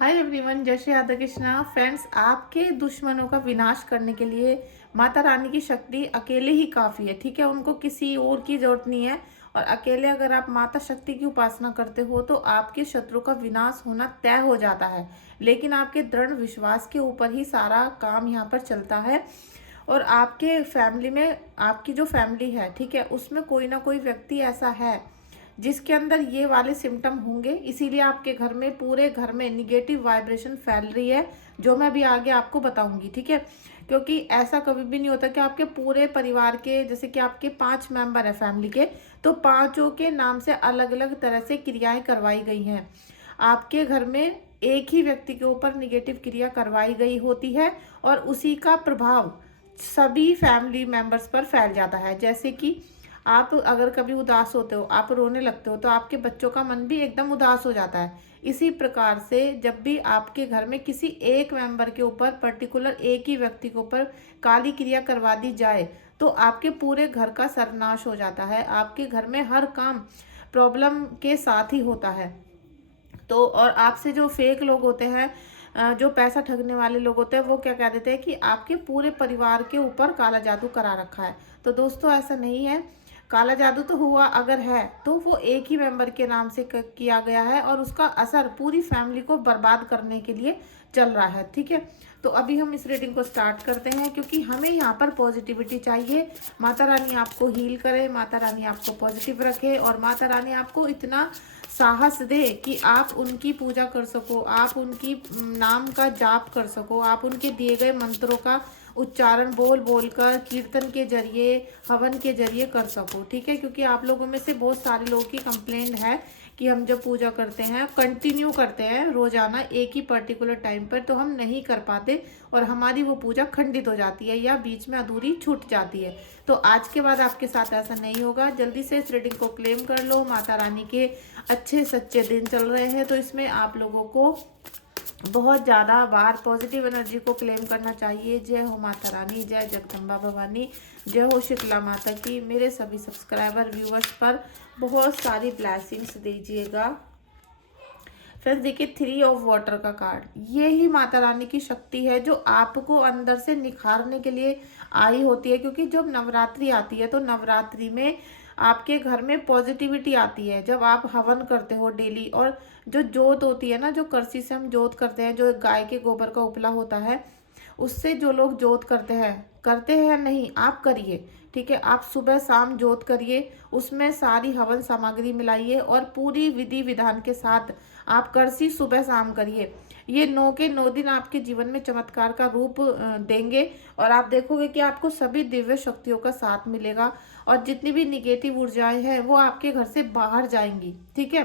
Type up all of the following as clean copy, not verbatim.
Hi everyone, जय Shri Radha Krishna. Friends, आपके दुश्मनों का विनाश करने के लिए माता रानी की शक्ति अकेले ही काफ़ी है। ठीक है, उनको किसी और की जरूरत नहीं है। और अकेले अगर आप माता शक्ति की उपासना करते हो तो आपके शत्रु का विनाश होना तय हो जाता है। लेकिन आपके दृढ़ विश्वास के ऊपर ही सारा काम यहाँ पर चलता है। और आपके फैमिली में, आपकी जो फैमिली है, ठीक है, उसमें कोई ना कोई व्यक्ति ऐसा है जिसके अंदर ये वाले सिम्टम होंगे। इसीलिए आपके घर में, पूरे घर में निगेटिव वाइब्रेशन फैल रही है, जो मैं अभी आगे आपको बताऊंगी। ठीक है, क्योंकि ऐसा कभी भी नहीं होता कि आपके पूरे परिवार के, जैसे कि आपके 5 मेंबर है फैमिली के, तो पांचों के नाम से अलग अलग तरह से क्रियाएं करवाई गई हैं। आपके घर में एक ही व्यक्ति के ऊपर निगेटिव क्रिया करवाई गई होती है और उसी का प्रभाव सभी फैमिली मेंबर्स पर फैल जाता है। जैसे कि आप अगर कभी उदास होते हो, आप रोने लगते हो, तो आपके बच्चों का मन भी एकदम उदास हो जाता है। इसी प्रकार से जब भी आपके घर में किसी एक मेंबर के ऊपर, पर्टिकुलर एक ही व्यक्ति के ऊपर काली क्रिया करवा दी जाए तो आपके पूरे घर का सर्वनाश हो जाता है। आपके घर में हर काम प्रॉब्लम के साथ ही होता है। तो और आपसे जो फेक लोग होते हैं, जो पैसा ठगने वाले लोग होते हैं, वो क्या कह देते हैं कि आपके पूरे परिवार के ऊपर काला जादू करा रखा है। तो दोस्तों, ऐसा नहीं है। काला जादू तो हुआ अगर है तो वो एक ही मेंबर के नाम से किया गया है और उसका असर पूरी फैमिली को बर्बाद करने के लिए चल रहा है। ठीक है, तो अभी हम इस रीडिंग को स्टार्ट करते हैं, क्योंकि हमें यहाँ पर पॉजिटिविटी चाहिए। माता रानी आपको हील करे, माता रानी आपको पॉजिटिव रखे और माता रानी आपको इतना साहस दे कि आप उनकी पूजा कर सको, आप उनकी नाम का जाप कर सको, आप उनके दिए गए मंत्रों का उच्चारण बोल बोल कर, कीर्तन के जरिए, हवन के जरिए कर सको। ठीक है, क्योंकि आप लोगों में से बहुत सारे लोगों की कंप्लेंट है कि हम जब पूजा करते हैं, कंटिन्यू करते हैं रोजाना एक ही पर्टिकुलर टाइम पर, तो हम नहीं कर पाते और हमारी वो पूजा खंडित हो जाती है या बीच में अधूरी छूट जाती है। तो आज के बाद आपके साथ ऐसा नहीं होगा। जल्दी से इस रीडिंग को क्लेम कर लो। माता रानी के अच्छे सच्चे दिन चल रहे हैं, तो इसमें आप लोगों को बहुत ज़्यादा बार पॉजिटिव एनर्जी को क्लेम करना चाहिए। जय हो माता रानी, जय जगदम्बा भवानी, जय हो शीतला माता की। मेरे सभी सब्सक्राइबर व्यूवर्स पर बहुत सारी ब्लेसिंग्स दीजिएगा। फ्रेंड्स, देखिए, 3 ऑफ वाटर का कार्ड, ये ही माता रानी की शक्ति है जो आपको अंदर से निखारने के लिए आई होती है। क्योंकि जब नवरात्रि आती है तो नवरात्रि में आपके घर में पॉजिटिविटी आती है। जब आप हवन करते हो डेली, और जो जोत होती है ना, जो करसी से हम जोत करते हैं, जो गाय के गोबर का उपला होता है, उससे जो लोग जोत करते हैं नहीं, आप करिए। ठीक है, आप सुबह शाम जोत करिए, उसमें सारी हवन सामग्री मिलाइए और पूरी विधि विधान के साथ आप करसी सुबह शाम करिए। ये 9 के 9 दिन आपके जीवन में चमत्कार का रूप देंगे और आप देखोगे कि आपको सभी दिव्य शक्तियों का साथ मिलेगा और जितनी भी निगेटिव ऊर्जाएं हैं वो आपके घर से बाहर जाएंगी। ठीक है,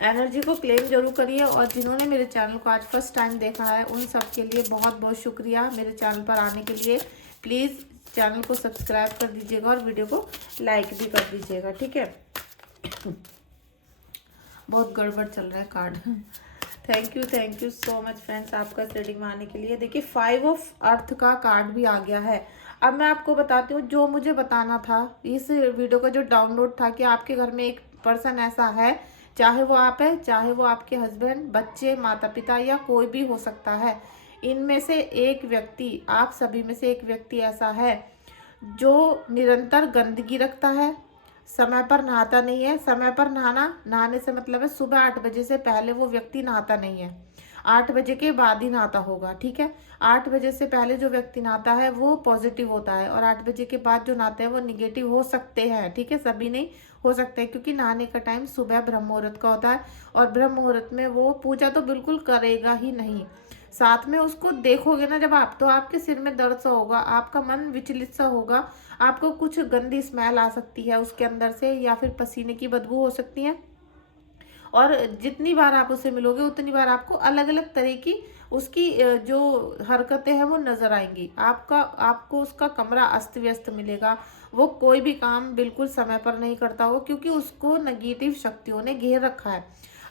एनर्जी को क्लेम जरूर करिए। और जिन्होंने मेरे चैनल को आज फर्स्ट टाइम देखा है, उन सब के लिए बहुत बहुत शुक्रिया मेरे चैनल पर आने के लिए। प्लीज़ चैनल को सब्सक्राइब कर दीजिएगा और वीडियो को लाइक भी कर दीजिएगा। ठीक है, बहुत गड़बड़ चल रहा है card. Thank you so much friends, आपका रीडिंग में आने के लिए। देखिए, 5 ऑफ अर्थ का कार्ड भी आ गया है। अब मैं आपको बताती हूँ जो मुझे बताना था इस वीडियो का, जो डाउनलोड था, कि आपके घर में एक पर्सन ऐसा है, चाहे वो आप है, चाहे वो आपके हस्बैंड, बच्चे, माता पिता या कोई भी हो सकता है। इनमें से एक व्यक्ति, आप सभी में से एक व्यक्ति ऐसा है जो निरंतर गंदगी रखता है, समय पर नहाता नहीं है। समय पर नहाने से मतलब है सुबह 8 बजे से पहले वो व्यक्ति नहाता नहीं है, 8 बजे के बाद ही नहाता होगा। ठीक है, 8 बजे से पहले जो व्यक्ति नहाता है वो पॉजिटिव होता है और 8 बजे के बाद जो नहाते हैं वो निगेटिव हो सकते हैं। ठीक है, सभी नहीं हो सकते हैं, क्योंकि नहाने का टाइम सुबह ब्रह्म मुहूर्त का होता है और ब्रह्म मुहूर्त में वो पूजा तो बिल्कुल करेगा ही नहीं। साथ में उसको देखोगे ना जब आप, तो आपके सिर में दर्द सा होगा, आपका मन विचलित सा होगा, आपको कुछ गंदी स्मेल आ सकती है उसके अंदर से, या फिर पसीने की बदबू हो सकती है। और जितनी बार आप उसे मिलोगे उतनी बार आपको अलग अलग तरह की उसकी जो हरकतें हैं वो नजर आएंगी। आपको उसका कमरा अस्त व्यस्त मिलेगा। वो कोई भी काम बिल्कुल समय पर नहीं करता हो, क्योंकि उसको नेगेटिव शक्तियों ने घेर रखा है।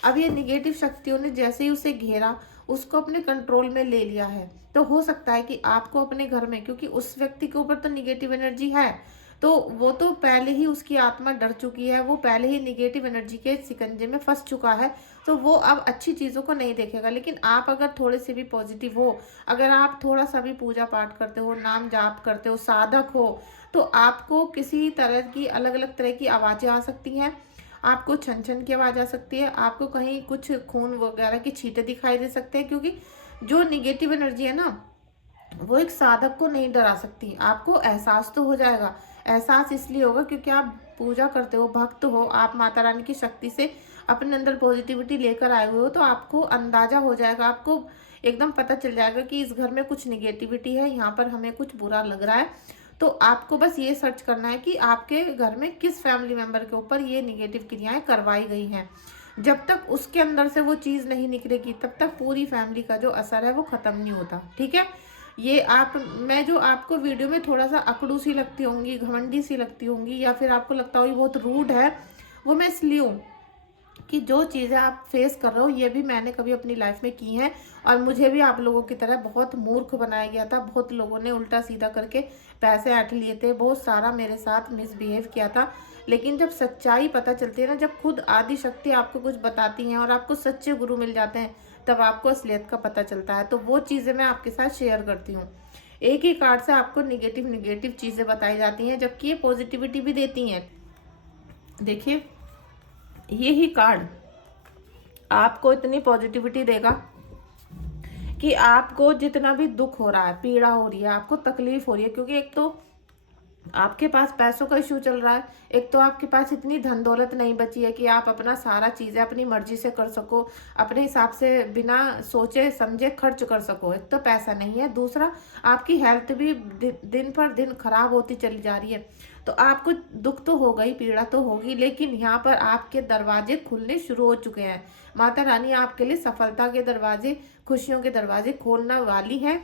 अब ये नेगेटिव शक्तियों ने जैसे ही उसे घेरा, उसको अपने कंट्रोल में ले लिया है। तो हो सकता है कि आपको अपने घर में, क्योंकि उस व्यक्ति के ऊपर तो निगेटिव एनर्जी है, तो वो तो पहले ही उसकी आत्मा डर चुकी है, वो पहले ही निगेटिव एनर्जी के शिकंजे में फंस चुका है। तो वो अब अच्छी चीज़ों को नहीं देखेगा। लेकिन आप अगर थोड़े से भी पॉजिटिव हो, अगर आप थोड़ा सा भी पूजा पाठ करते हो, नाम जाप करते हो, साधक हो, तो आपको किसी तरह की अलग अलग तरह की आवाज़ें आ सकती हैं। आपको छन छन की आवाज़ आ सकती है, आपको कहीं कुछ खून वगैरह की छींटे दिखाई दे सकते हैं, क्योंकि जो निगेटिव एनर्जी है ना, वो एक साधक को नहीं डरा सकती। आपको एहसास तो हो जाएगा। एहसास इसलिए होगा क्योंकि आप पूजा करते हो, भक्त हो, आप माता रानी की शक्ति से अपने अंदर पॉजिटिविटी लेकर आए हुए हो, तो आपको अंदाजा हो जाएगा, आपको एकदम पता चल जाएगा कि इस घर में कुछ निगेटिविटी है, यहाँ पर हमें कुछ बुरा लग रहा है। तो आपको बस ये सर्च करना है कि आपके घर में किस फैमिली मेंबर के ऊपर ये निगेटिव क्रियाएं करवाई गई हैं। जब तक उसके अंदर से वो चीज़ नहीं निकलेगी, तब तक पूरी फैमिली का जो असर है वो ख़त्म नहीं होता। ठीक है। ये आप, मैं जो आपको वीडियो में थोड़ा सा अकड़ू सी लगती होंगी, घमंडी सी लगती होंगी, या फिर आपको लगता हो ये बहुत रूड है, वो मैं इसलिए हूँ कि जो चीज़ें आप फेस कर रहे हो ये भी मैंने कभी अपनी लाइफ में की हैं, और मुझे भी आप लोगों की तरह बहुत मूर्ख बनाया गया था। बहुत लोगों ने उल्टा सीधा करके पैसे ऐंठ लिए थे, बहुत सारा मेरे साथ मिसबिहेव किया था। लेकिन जब सच्चाई पता चलती है ना, जब खुद आदि शक्ति आपको कुछ बताती हैं और आपको सच्चे गुरु मिल जाते हैं, तब आपको असलियत का पता चलता है। तो वो चीज़ें मैं आपके साथ शेयर करती हूँ। एक ही कार्ड से आपको निगेटिव निगेटिव चीज़ें बताई जाती हैं, जबकि ये पॉजिटिविटी भी देती हैं। देखिए, ये ही कार्ड आपको इतनी पॉजिटिविटी देगा कि आपको जितना भी दुख हो रहा है, पीड़ा हो रही है, आपको तकलीफ हो रही है, क्योंकि एक तो आपके पास पैसों का इशू चल रहा है, एक तो आपके पास इतनी धन दौलत नहीं बची है कि आप अपना सारा चीज़ें अपनी मर्जी से कर सको, अपने हिसाब से बिना सोचे समझे खर्च कर सको। एक तो पैसा नहीं है, दूसरा आपकी हेल्थ भी दिन पर दिन खराब होती चली जा रही है। तो आपको दुख तो होगा ही, पीड़ा तो होगी, लेकिन यहाँ पर आपके दरवाजे खुलने शुरू हो चुके हैं। माता रानी आपके लिए सफलता के दरवाजे, खुशियों के दरवाजे खोलने वाली है।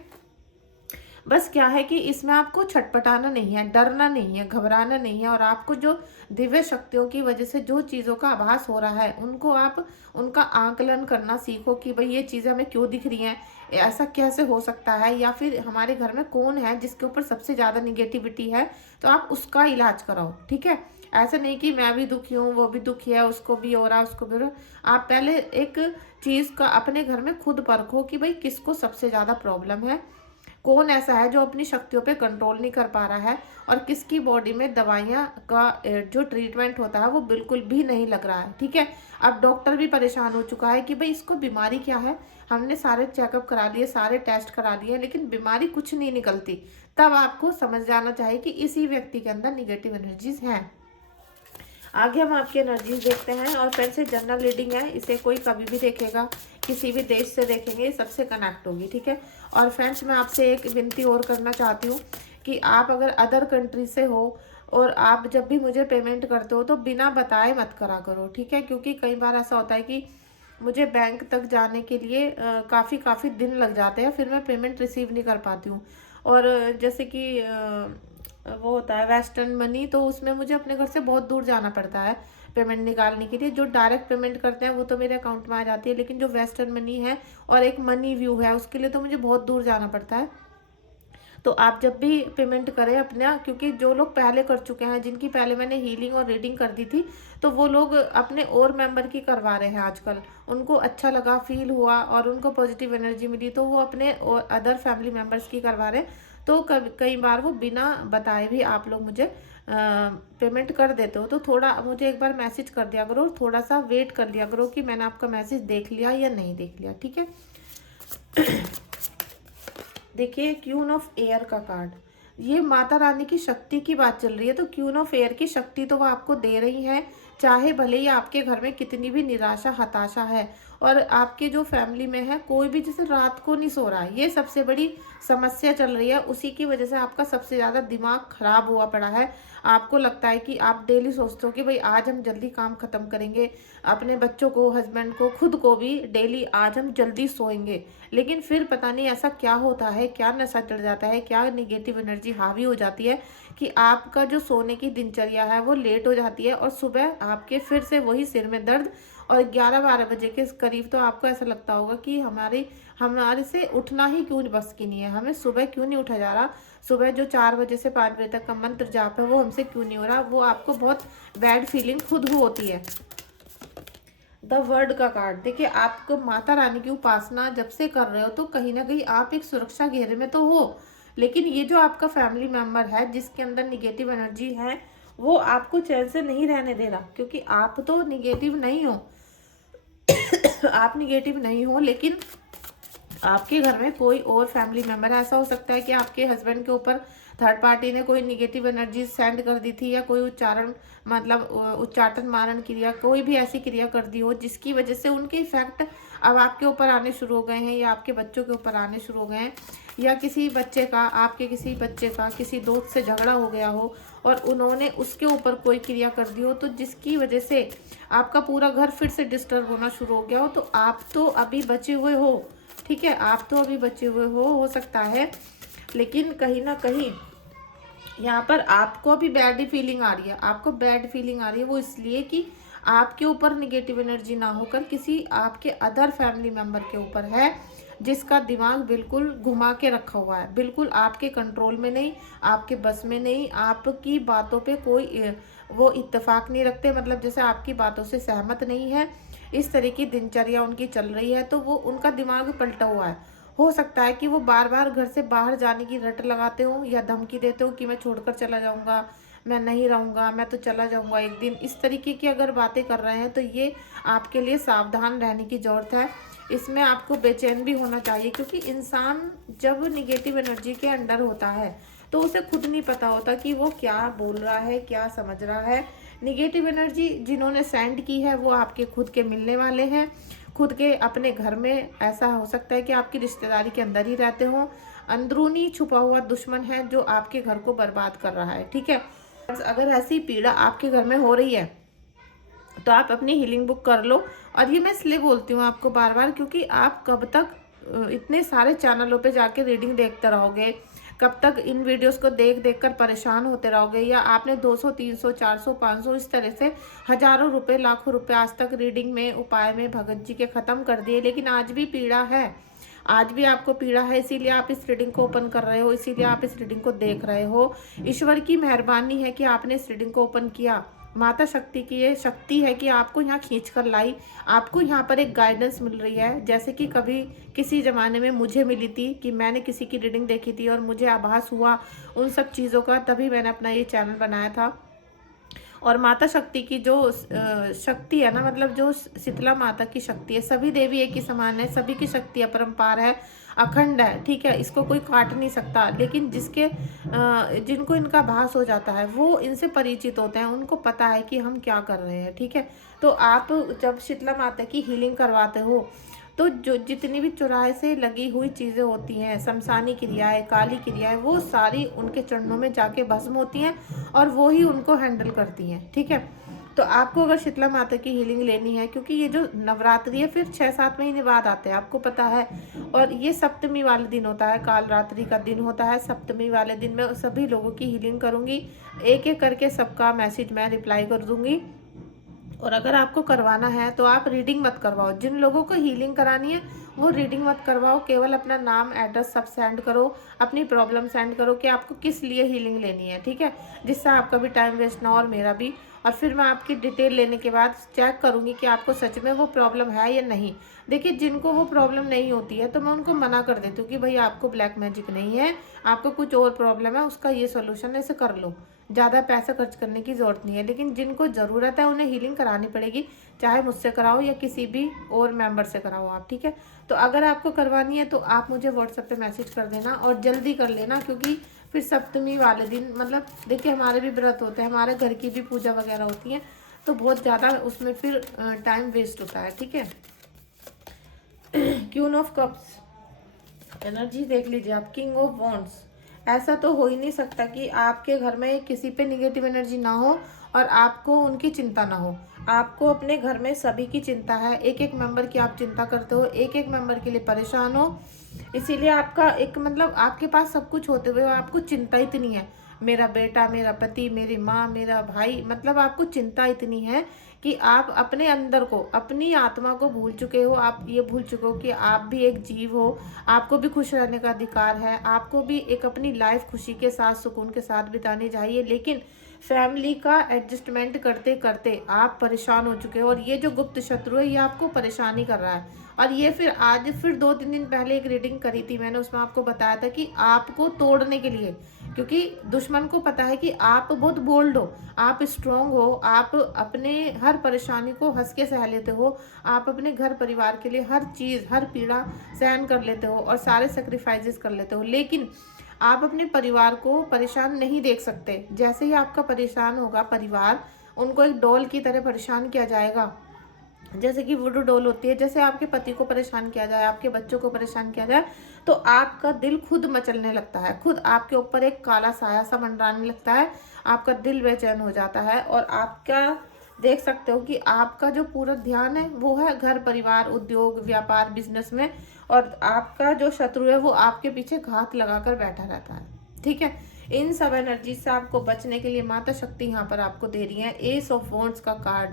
बस क्या है कि इसमें आपको छटपटाना नहीं है, डरना नहीं है, घबराना नहीं है, और आपको जो दिव्य शक्तियों की वजह से जो चीज़ों का आभास हो रहा है, उनको आप उनका आकलन करना सीखो कि भाई ये चीज़ें हमें क्यों दिख रही हैं, ऐसा कैसे हो सकता है, या फिर हमारे घर में कौन है जिसके ऊपर सबसे ज़्यादा निगेटिविटी है, तो आप उसका इलाज कराओ। ठीक है। ऐसे नहीं कि मैं भी दुखी हूँ, वो भी दुखी है, उसको भी हो रहा है, उसको भी हो रहा है। आप पहले एक चीज़ का अपने घर में खुद परखो कि भाई किसको सबसे ज़्यादा प्रॉब्लम है, कौन ऐसा है जो अपनी शक्तियों पे कंट्रोल नहीं कर पा रहा है, और किसकी बॉडी में दवाइयाँ का जो ट्रीटमेंट होता है वो बिल्कुल भी नहीं लग रहा है। ठीक है। अब डॉक्टर भी परेशान हो चुका है कि भाई इसको बीमारी क्या है, हमने सारे चेकअप करा लिए, सारे टेस्ट करा लिए, लेकिन बीमारी कुछ नहीं निकलती। तब आपको समझ जाना चाहिए कि इसी व्यक्ति के अंदर निगेटिव एनर्जीज हैं। आगे हम आपकी एनर्जीज देखते हैं, और फिर से जनरल रीडिंग है, इसे कोई कभी भी देखेगा, किसी भी देश से देखेंगे, सबसे कनेक्ट होगी। ठीक है। और फ्रेंड्स, मैं आपसे एक विनती और करना चाहती हूँ कि आप अगर अदर कंट्री से हो और आप जब भी मुझे पेमेंट करते हो तो बिना बताए मत करा करो। ठीक है। क्योंकि कई बार ऐसा होता है कि मुझे बैंक तक जाने के लिए काफ़ी दिन लग जाते हैं, फिर मैं पेमेंट रिसीव नहीं कर पाती हूँ। और जैसे कि वो होता है वेस्टर्न मनी, तो उसमें मुझे अपने घर से बहुत दूर जाना पड़ता है पेमेंट निकालने के लिए। जो डायरेक्ट पेमेंट करते हैं वो तो मेरे अकाउंट में आ जाती है, लेकिन जो वेस्टर्न मनी है और एक मनी व्यू है, उसके लिए तो मुझे बहुत दूर जाना पड़ता है। तो आप जब भी पेमेंट करें अपना, क्योंकि जो लोग पहले कर चुके हैं, जिनकी पहले मैंने हीलिंग और रीडिंग कर दी थी, तो वो लोग अपने और मेंबर की करवा रहे हैं आजकल। उनको अच्छा लगा, फील हुआ और उनको पॉजिटिव एनर्जी मिली, तो वो अपने और अदर फैमिली मेम्बर्स की करवा रहे हैं। तो कई बार वो बिना बताए भी आप लोग मुझे पेमेंट कर देते हो, तो थोड़ा मुझे एक बार मैसेज कर दिया करो, थोड़ा सा वेट कर लिया करो कि मैंने आपका मैसेज देख लिया या नहीं देख लिया। ठीक है। देखिए, क्वीन ऑफ एयर का कार्ड, ये माता रानी की शक्ति की बात चल रही है, तो क्वीन ऑफ एयर की शक्ति तो वो आपको दे रही है, चाहे भले ही आपके घर में कितनी भी निराशा हताशा है, और आपके जो फैमिली में है कोई भी जैसे रात को नहीं सो रहा है, ये सबसे बड़ी समस्या चल रही है, उसी की वजह से आपका सबसे ज़्यादा दिमाग खराब हुआ पड़ा है। आपको लगता है कि आप डेली सोचते हो कि भाई आज हम जल्दी काम ख़त्म करेंगे, अपने बच्चों को, हस्बैंड को, खुद को भी डेली आज हम जल्दी सोएंगे, लेकिन फिर पता नहीं ऐसा क्या होता है, क्या नशा चढ़ जाता है, क्या निगेटिव एनर्जी हावी हो जाती है कि आपका जो सोने की दिनचर्या है वो लेट हो जाती है, और सुबह आपके फिर से वही सिर में दर्द, और 11-12 बजे के करीब तो आपको ऐसा लगता होगा कि हमारे से उठना ही क्यों बस की नहीं है, हमें सुबह क्यों नहीं उठा जा रहा, सुबह जो 4 बजे से 5 बजे तक का मंत्र जाप है वो हमसे क्यों नहीं हो रहा, वो आपको बहुत बैड फीलिंग खुद होती है। द वर्ड का कार्ड। देखिए, आपको माता रानी की उपासना जब से कर रहे हो तो कहीं ना कहीं आप एक सुरक्षा घेरे में तो हो, लेकिन ये जो आपका फैमिली मेंबर है जिसके अंदर निगेटिव एनर्जी है, वो आपको चैन से नहीं रहने दे रहा, क्योंकि आप तो निगेटिव नहीं हो। आप निगेटिव नहीं हो, लेकिन आपके घर में कोई और फैमिली मेंबर, ऐसा हो सकता है कि आपके हस्बैंड के ऊपर थर्ड पार्टी ने कोई निगेटिव एनर्जी सेंड कर दी थी, या कोई उच्चारण मतलब उच्चाटन मारण क्रिया, कोई भी ऐसी क्रिया कर दी हो जिसकी वजह से उनके इफेक्ट अब आपके ऊपर आने शुरू हो गए हैं, या आपके बच्चों के ऊपर आने शुरू हो गए हैं, या किसी बच्चे का, आपके किसी बच्चे का किसी दोस्त से झगड़ा हो गया हो और उन्होंने उसके ऊपर कोई क्रिया कर दी हो, तो जिसकी वजह से आपका पूरा घर फिर से डिस्टर्ब होना शुरू हो गया हो, तो आप तो अभी बचे हुए हो। ठीक है, आप तो अभी बचे हुए हो सकता है, लेकिन कहीं ना कहीं यहाँ पर आपको अभी बैड फीलिंग आ रही है। आपको बैड फीलिंग आ रही है, वो इसलिए कि आपके ऊपर निगेटिव एनर्जी ना होकर किसी आपके अदर फैमिली मेंबर के ऊपर है, जिसका दिमाग बिल्कुल घुमा के रखा हुआ है, बिल्कुल आपके कंट्रोल में नहीं, आपके बस में नहीं, आपकी बातों पे कोई वो इत्तेफाक नहीं रखते, मतलब जैसे आपकी बातों से सहमत नहीं है, इस तरह की दिनचर्या उनकी चल रही है, तो वो उनका दिमाग पलटा हुआ है। हो सकता है कि वो बार बार घर से बाहर जाने की रट लगाते हो या धमकी देते हो कि मैं छोड़कर चला जाऊंगा, मैं नहीं रहूंगा, मैं तो चला जाऊंगा एक दिन, इस तरीके की अगर बातें कर रहे हैं तो ये आपके लिए सावधान रहने की ज़रूरत है। इसमें आपको बेचैन भी होना चाहिए, क्योंकि इंसान जब निगेटिव एनर्जी के अंडर होता है तो उसे खुद नहीं पता होता कि वो क्या बोल रहा है, क्या समझ रहा है। निगेटिव एनर्जी जिन्होंने सेंड की है वो आपके खुद के मिलने वाले हैं, खुद के अपने घर में, ऐसा हो सकता है कि आपकी रिश्तेदारी के अंदर ही रहते हो। अंदरूनी छुपा हुआ दुश्मन है जो आपके घर को बर्बाद कर रहा है। ठीक है, अगर ऐसी पीड़ा आपके घर में हो रही है तो आप अपनी हीलिंग बुक कर लो। और ये मैं इसलिए बोलती हूँ आपको बार बार, क्योंकि आप कब तक इतने सारे चैनलों पे जाके रीडिंग देखते रहोगे, कब तक इन वीडियोस को देख देख कर परेशान होते रहोगे, या आपने 200 300 400 500 इस तरह से हजारों रुपए लाखों रुपए आज तक रीडिंग में, उपाय में, भगत जी के ख़त्म कर दिए, लेकिन आज भी पीड़ा है, आज भी आपको पीड़ा है, इसीलिए आप इस रीडिंग को ओपन कर रहे हो, इसीलिए आप इस रीडिंग को देख रहे हो। ईश्वर की मेहरबानी है कि आपने इस रीडिंग को ओपन किया। माता शक्ति की ये शक्ति है कि आपको यहाँ खींच कर लाई, आपको यहाँ पर एक गाइडेंस मिल रही है, जैसे कि कभी किसी ज़माने में मुझे मिली थी कि मैंने किसी की रीडिंग देखी थी और मुझे आभास हुआ उन सब चीज़ों का, तभी मैंने अपना ये चैनल बनाया था। और माता शक्ति की जो शक्ति है ना, मतलब जो शीतला माता की शक्ति है, सभी देवी एक ही समान है, सभी की शक्ति अपरंपार है, अखंड है। ठीक है, इसको कोई काट नहीं सकता, लेकिन जिनको इनका भास हो जाता है वो इनसे परिचित होते हैं, उनको पता है कि हम क्या कर रहे हैं। ठीक है, तो आप जब शीतला माता की हीलिंग करवाते हो तो जो जितनी भी चौराहे से लगी हुई चीज़ें होती हैं, शमशानी क्रियाएं, काली क्रियाएं, वो सारी उनके चरणों में जाके भस्म होती हैं और वो ही उनको हैंडल करती हैं। ठीक है, तो आपको अगर शीतला माता की हीलिंग लेनी है, क्योंकि ये जो नवरात्रि है फिर 6-7 महीने बाद आते हैं, आपको पता है, और ये सप्तमी वाले दिन होता है, काल रात्रि का दिन होता है, सप्तमी वाले दिन मैं सभी लोगों की हीलिंग करूँगी, एक एक करके सबका मैसेज मैं रिप्लाई कर दूँगी। और अगर आपको करवाना है तो आप रीडिंग मत करवाओ, जिन लोगों को हीलिंग करानी है वो रीडिंग मत करवाओ, केवल अपना नाम, एड्रेस सब सेंड करो, अपनी प्रॉब्लम सेंड करो कि आपको किस लिए हीलिंग लेनी है। ठीक है, जिससे आपका भी टाइम वेस्ट ना हो और मेरा भी। और फिर मैं आपकी डिटेल लेने के बाद चेक करूँगी कि आपको सच में वो प्रॉब्लम है या नहीं। देखिए, जिनको वो प्रॉब्लम नहीं होती है तो मैं उनको मना कर देती हूँ कि भाई आपको ब्लैक मैजिक नहीं है, आपको कुछ और प्रॉब्लम है, उसका ये सोल्यूशन है, इसे कर लो, ज़्यादा पैसा खर्च करने की ज़रूरत नहीं है। लेकिन जिनको ज़रूरत है उन्हें हीलिंग करानी पड़ेगी, चाहे मुझसे कराओ या किसी भी और मेंबर से कराओ आप। ठीक है, तो अगर आपको करवानी है तो आप मुझे व्हाट्सएप पे मैसेज कर देना और जल्दी कर लेना, क्योंकि फिर सप्तमी वाले दिन, मतलब देखिए हमारे भी व्रत होते हैं, हमारे घर की भी पूजा वगैरह होती है, तो बहुत ज़्यादा उसमें फिर टाइम वेस्ट होता है। ठीक है, क्वीन ऑफ कप्स एनर्जी देख लीजिए आप, किंग ऑफ वॉन्ड्स। ऐसा तो हो ही नहीं सकता कि आपके घर में किसी पे निगेटिव एनर्जी ना हो और आपको उनकी चिंता ना हो। आपको अपने घर में सभी की चिंता है, एक एक मेंबर की आप चिंता करते हो, एक एक मेंबर के लिए परेशान हो, इसीलिए आपका एक मतलब आपके पास सब कुछ होते हुए आपको चिंता इतनी है, मेरा बेटा, मेरा पति, मेरी माँ, मेरा भाई, मतलब आपको चिंता इतनी है कि आप अपने अंदर को, अपनी आत्मा को भूल चुके हो। आप ये भूल चुके हो कि आप भी एक जीव हो, आपको भी खुश रहने का अधिकार है, आपको भी एक अपनी लाइफ खुशी के साथ, सुकून के साथ बितानी चाहिए। लेकिन फैमिली का एडजस्टमेंट करते करते आप परेशान हो चुके हो और ये जो गुप्त शत्रु है ये आपको परेशानी कर रहा है। और ये फिर आज फिर 2-3 दिन पहले एक रीडिंग करी थी मैंने, उसमें आपको बताया था कि आपको तोड़ने के लिए, क्योंकि दुश्मन को पता है कि आप बहुत बोल्ड हो, आप स्ट्रोंग हो, आप अपने हर परेशानी को हंस के सह लेते हो, आप अपने घर परिवार के लिए हर चीज़ हर पीड़ा सहन कर लेते हो और सारे सेक्रीफाइसेस कर लेते हो, लेकिन आप अपने परिवार को परेशान नहीं देख सकते। जैसे ही आपका परेशान होगा परिवार, उनको एक डॉल की तरह परेशान किया जाएगा, जैसे कि वुडू डॉल होती है, जैसे आपके पति को परेशान किया जाए, आपके बच्चों को परेशान किया जाए, तो आपका दिल खुद मचलने लगता है, खुद आपके ऊपर एक काला साया सा मंडराने लगता है, आपका दिल बेचैन हो जाता है और आपका देख सकते हो कि आपका जो पूरा ध्यान है वो है घर परिवार उद्योग व्यापार बिजनेस में, और आपका जो शत्रु है वो आपके पीछे घात लगाकर बैठा रहता है। ठीक है, इन सब एनर्जी से आपको बचने के लिए माता शक्ति यहाँ पर आपको दे रही है एस ऑफ वॉन्ड्स का कार्ड,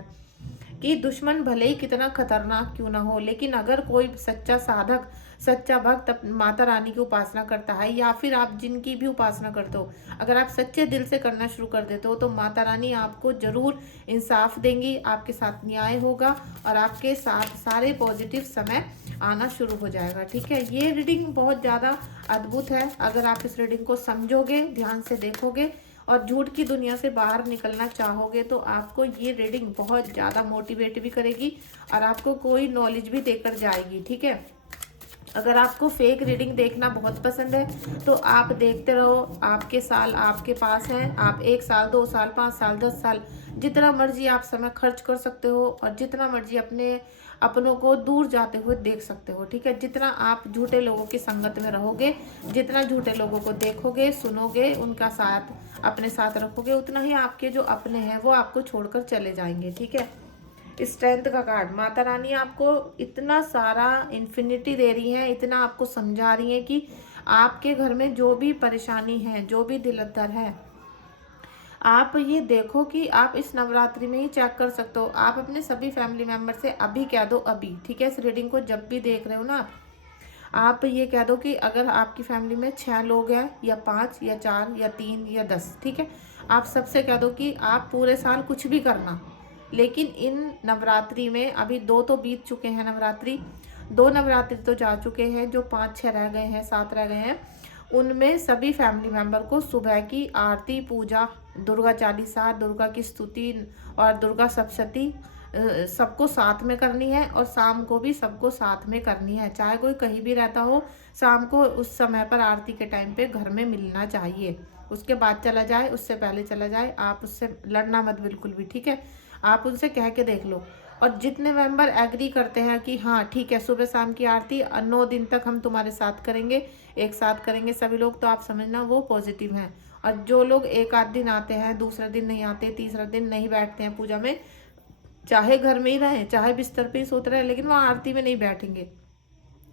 कि दुश्मन भले ही कितना खतरनाक क्यों ना हो, लेकिन अगर कोई सच्चा साधक सच्चा भक्त माता रानी की उपासना करता है, या फिर आप जिनकी भी उपासना करते हो, अगर आप सच्चे दिल से करना शुरू कर देते हो तो माता रानी आपको जरूर इंसाफ देंगी, आपके साथ न्याय होगा और आपके साथ सारे पॉजिटिव समय आना शुरू हो जाएगा। ठीक है, ये रीडिंग बहुत ज़्यादा अद्भुत है। अगर आप इस रीडिंग को समझोगे, ध्यान से देखोगे और झूठ की दुनिया से बाहर निकलना चाहोगे, तो आपको ये रीडिंग बहुत ज़्यादा मोटिवेट भी करेगी और आपको कोई नॉलेज भी देकर जाएगी। ठीक है, अगर आपको फेक रीडिंग देखना बहुत पसंद है तो आप देखते रहो, आपके साल आपके पास है, आप 1 साल 2 साल 5 साल 10 साल जितना मर्जी आप समय खर्च कर सकते हो और जितना मर्जी अपनों को दूर जाते हुए देख सकते हो। ठीक है, जितना आप झूठे लोगों की संगत में रहोगे, जितना झूठे लोगों को देखोगे सुनोगे, उनका साथ अपने साथ रखोगे, उतना ही आपके जो अपने हैं वो आपको छोड़कर चले जाएंगे। ठीक है, स्ट्रेंथ का कार्ड, माता रानी आपको इतना सारा इन्फिनिटी दे रही है, इतना आपको समझा रही है कि आपके घर में जो भी परेशानी है, जो भी दिल दर है, आप ये देखो कि आप इस नवरात्रि में ही चेक कर सकते हो। आप अपने सभी फैमिली मेम्बर से अभी कह दो अभी, ठीक है, इस रीडिंग को जब भी देख रहे हो ना आप ये कह दो कि अगर आपकी फैमिली में 6 लोग हैं या 5 या 4 या 3 या 10, ठीक है, आप सबसे कह दो कि आप पूरे साल कुछ भी करना, लेकिन इन नवरात्रि में अभी 2 तो बीत चुके हैं नवरात्रि, 2 नवरात्रि तो जा चुके हैं, जो 5-6 रह गए हैं, 7 रह गए हैं, उनमें सभी फैमिली मेम्बर को सुबह की आरती पूजा, दुर्गा चालीसा, दुर्गा की स्तुति और दुर्गा सप्तशती सबको साथ में करनी है और शाम को भी सबको साथ में करनी है। चाहे कोई कहीं भी रहता हो, शाम को उस समय पर आरती के टाइम पे घर में मिलना चाहिए। उसके बाद चला जाए, उससे पहले चला जाए, आप उससे लड़ना मत बिल्कुल भी। ठीक है, आप उनसे कह के देख लो। और जितने मेंबर एग्री करते हैं कि हाँ ठीक है, सुबह शाम की आरती 9 दिन तक हम तुम्हारे साथ करेंगे, एक साथ करेंगे सभी लोग, तो आप समझना वो पॉजिटिव हैं। और जो लोग एक आध दिन आते हैं, दूसरा दिन नहीं आते, तीसरा दिन नहीं बैठते हैं पूजा में, चाहे घर में ही रहें, चाहे बिस्तर पे ही सोते रहे, लेकिन वो आरती में नहीं बैठेंगे,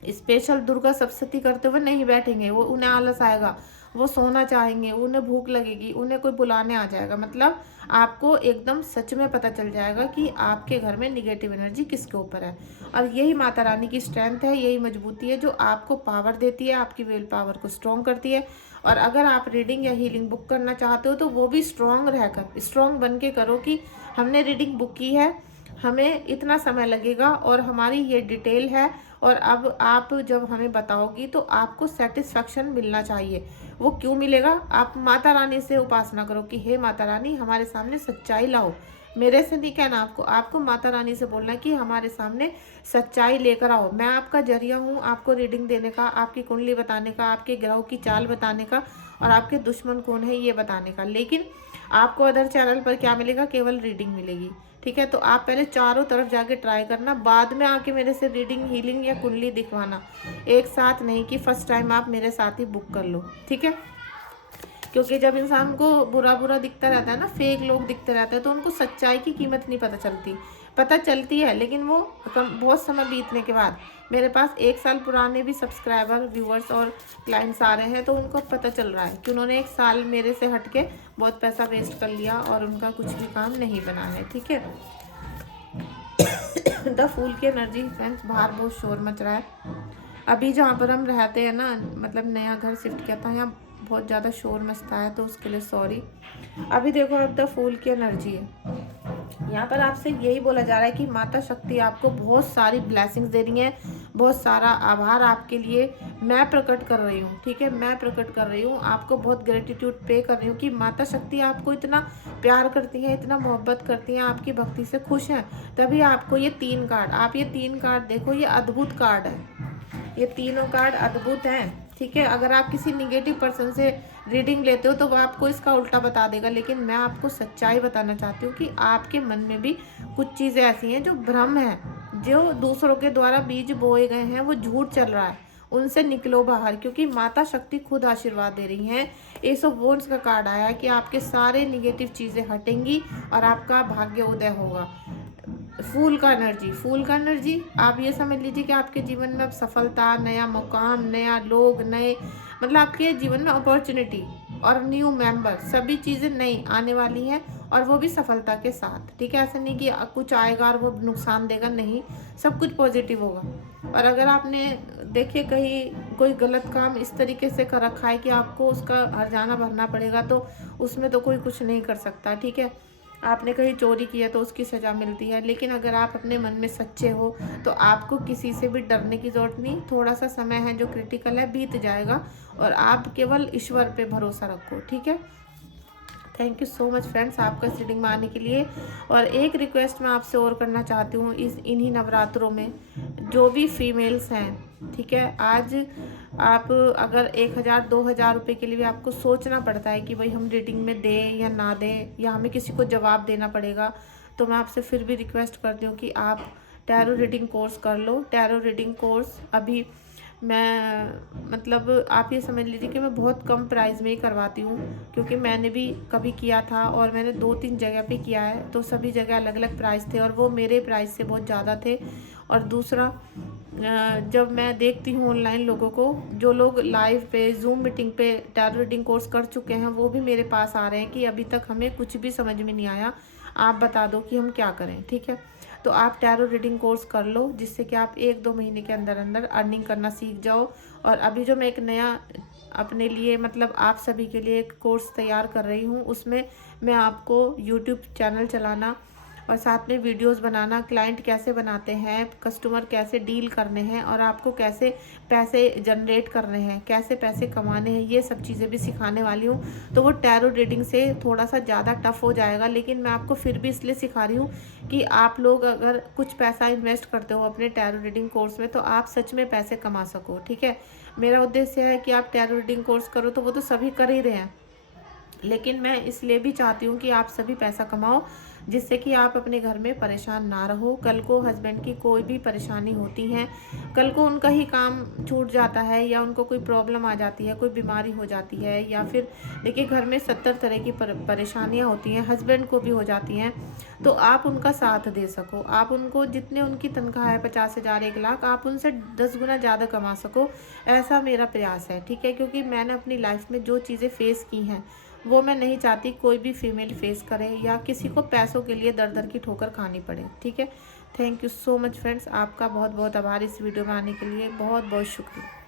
स्पेशल दुर्गा सप्तशती करते हुए नहीं बैठेंगे, वो उन्हें आलस आएगा, वो सोना चाहेंगे, उन्हें भूख लगेगी, उन्हें कोई बुलाने आ जाएगा। मतलब आपको एकदम सच में पता चल जाएगा कि आपके घर में निगेटिव एनर्जी किसके ऊपर है। और यही माता रानी की स्ट्रेंथ है, यही मजबूती है जो आपको पावर देती है, आपकी विल पावर को स्ट्रॉन्ग करती है। और अगर आप रीडिंग या हीलिंग बुक करना चाहते हो तो वो भी स्ट्रॉन्ग रहकर, स्ट्रॉन्ग बन के करो कि हमने रीडिंग बुक की है, हमें इतना समय लगेगा और हमारी ये डिटेल है, और अब आप जब हमें बताओगी तो आपको सेटिस्फेक्शन मिलना चाहिए। वो क्यों मिलेगा? आप माता रानी से उपासना करो कि हे माता रानी हमारे सामने सच्चाई लाओ। मेरे से नहीं कहना आपको, आपको माता रानी से बोलना कि हमारे सामने सच्चाई लेकर आओ। मैं आपका जरिया हूँ आपको रीडिंग देने का, आपकी कुंडली बताने का, आपके ग्रह की चाल बताने का और आपके दुश्मन कौन है ये बताने का। लेकिन आपको अदर चैनल पर क्या मिलेगा? केवल रीडिंग मिलेगी। ठीक है, तो आप पहले चारों तरफ जाके ट्राई करना, बाद में आके मेरे से रीडिंग हीलिंग या कुंडली दिखवाना, एक साथ नहीं कि फर्स्ट टाइम आप मेरे साथ ही बुक कर लो। ठीक है, क्योंकि जब इंसान को बुरा बुरा दिखता रहता है ना, फेक लोग दिखते रहते हैं, तो उनको सच्चाई की कीमत नहीं पता चलती। पता चलती है लेकिन वो बहुत समय बीतने के बाद। मेरे पास 1 साल पुराने भी सब्सक्राइबर व्यूवर्स और क्लाइंट्स आ रहे हैं, तो उनको पता चल रहा है कि उन्होंने 1 साल मेरे से हटके बहुत पैसा वेस्ट कर लिया और उनका कुछ भी काम नहीं बना है। ठीक है, द फूल की एनर्जी फ्रेंड्स, बाहर बहुत शोर मच रहा है। अभी जहाँ पर हम रहते हैं ना, मतलब नया घर शिफ्ट किया था, यहाँ बहुत ज़्यादा शोर मचता है तो उसके लिए सॉरी। अभी देखो अब द फूल की एनर्जी है। यहाँ पर आपसे यही बोला जा रहा है कि माता शक्ति आपको बहुत सारी ब्लेसिंग्स दे रही हैं, बहुत सारा आभार आपके लिए मैं प्रकट कर रही हूँ, ठीक है। मैं प्रकट कर रही हूँ, आपको बहुत ग्रेटिट्यूड पे कर रही हूँ कि माता शक्ति आपको इतना प्यार करती हैं, इतना मोहब्बत करती हैं, आपकी भक्ति से खुश हैं। तभी आपको ये 3 कार्ड, आप ये 3 कार्ड देखो, ये अद्भुत कार्ड है, ये तीनों कार्ड अद्भुत हैं, ठीक है। अगर आप किसी निगेटिव पर्सन से रीडिंग लेते हो तो वो आपको इसका उल्टा बता देगा, लेकिन मैं आपको सच्चाई बताना चाहती हूँ कि आपके मन में भी कुछ चीज़ें ऐसी हैं जो भ्रम है, जो दूसरों के द्वारा बीज बोए गए हैं, वो झूठ चल रहा है, उनसे निकलो बाहर, क्योंकि माता शक्ति खुद आशीर्वाद दे रही हैं। एस ऑफ वॉन्ड्स का कार्ड आया है कि आपके सारे निगेटिव चीज़ें हटेंगी और आपका भाग्य उदय होगा। फूल का एनर्जी, आप ये समझ लीजिए कि आपके जीवन में अब सफलता, नया मुकाम, नया लोग, नए मतलब आपके जीवन में अपॉर्चुनिटी और न्यू मेंबर, सभी चीज़ें नई आने वाली हैं और वो भी सफलता के साथ, ठीक है। ऐसा नहीं कि कुछ आएगा और वो नुकसान देगा, नहीं, सब कुछ पॉजिटिव होगा। और अगर आपने देखिए कहीं कोई गलत काम इस तरीके से कर रखा है कि आपको उसका हर्जाना भरना पड़ेगा, तो उसमें तो कोई कुछ नहीं कर सकता, ठीक है। आपने कहीं चोरी किया तो उसकी सज़ा मिलती है, लेकिन अगर आप अपने मन में सच्चे हो तो आपको किसी से भी डरने की ज़रूरत नहीं। थोड़ा सा समय है जो क्रिटिकल है, बीत जाएगा और आप केवल ईश्वर पे भरोसा रखो, ठीक है। Thank you so much friends आपका इस रीडिंग में आने के लिए। और एक रिक्वेस्ट मैं आपसे और करना चाहती हूँ, इन्हीं नवरात्रों में जो भी फीमेल्स हैं, ठीक है, आज आप अगर 1000-2000 रुपये के लिए भी आपको सोचना पड़ता है कि भाई हम रीडिंग में दें या ना दें, या हमें किसी को जवाब देना पड़ेगा, तो मैं आपसे फिर भी रिक्वेस्ट करती हूँ कि आप टैरो रीडिंग कोर्स कर लो। टैरो रीडिंग कोर्स अभी मैं मतलब आप ये समझ लीजिए कि मैं बहुत कम प्राइस में ही करवाती हूँ, क्योंकि मैंने भी कभी किया था और मैंने 2-3 जगह पे किया है, तो सभी जगह अलग अलग प्राइस थे और वो मेरे प्राइस से बहुत ज़्यादा थे। और दूसरा, जब मैं देखती हूँ ऑनलाइन लोगों को, जो लोग लाइव पे जूम मीटिंग पे टैरो रीडिंग कोर्स कर चुके हैं, वो भी मेरे पास आ रहे हैं कि अभी तक हमें कुछ भी समझ में नहीं आया, आप बता दो कि हम क्या करें, ठीक है। तो आप टैरो रीडिंग कोर्स कर लो, जिससे कि आप 1-2 महीने के अंदर अंदर अर्निंग करना सीख जाओ। और अभी जो मैं एक नया अपने लिए मतलब आप सभी के लिए एक कोर्स तैयार कर रही हूँ, उसमें मैं आपको यूट्यूब चैनल चलाना और साथ में वीडियोस बनाना, क्लाइंट कैसे बनाते हैं, कस्टमर कैसे डील करने हैं और आपको कैसे पैसे जनरेट करने हैं, कैसे पैसे कमाने हैं, ये सब चीज़ें भी सिखाने वाली हूँ। तो वो टैरो रीडिंग से थोड़ा सा ज़्यादा टफ हो जाएगा, लेकिन मैं आपको फिर भी इसलिए सिखा रही हूँ कि आप लोग अगर कुछ पैसा इन्वेस्ट करते हो अपने टैरो रीडिंग कोर्स में, तो आप सच में पैसे कमा सको, ठीक है। मेरा उद्देश्य है कि आप टैरो रीडिंग कोर्स करो, तो वो तो सभी कर ही रहे हैं, लेकिन मैं इसलिए भी चाहती हूँ कि आप सभी पैसा कमाओ, जिससे कि आप अपने घर में परेशान ना रहो। कल को हस्बैंड की कोई भी परेशानी होती है, कल को उनका ही काम छूट जाता है, या उनको कोई प्रॉब्लम आ जाती है, कोई बीमारी हो जाती है, या फिर देखिए घर में 70 तरह की परेशानियाँ होती हैं, हस्बैंड को भी हो जाती हैं, तो आप उनका साथ दे सको, आप उनको जितने उनकी तनख्वाह है 50,000 1 लाख, आप उनसे 10 गुना ज़्यादा कमा सको, ऐसा मेरा प्रयास है, ठीक है। क्योंकि मैंने अपनी लाइफ में जो चीज़ें फेस की हैं वो मैं नहीं चाहती कोई भी फीमेल फेस करे, या किसी को पैसों के लिए दर दर की ठोकर खानी पड़े, ठीक है। Thank you so much friends, आपका बहुत बहुत आभार इस वीडियो में आने के लिए, बहुत बहुत शुक्रिया।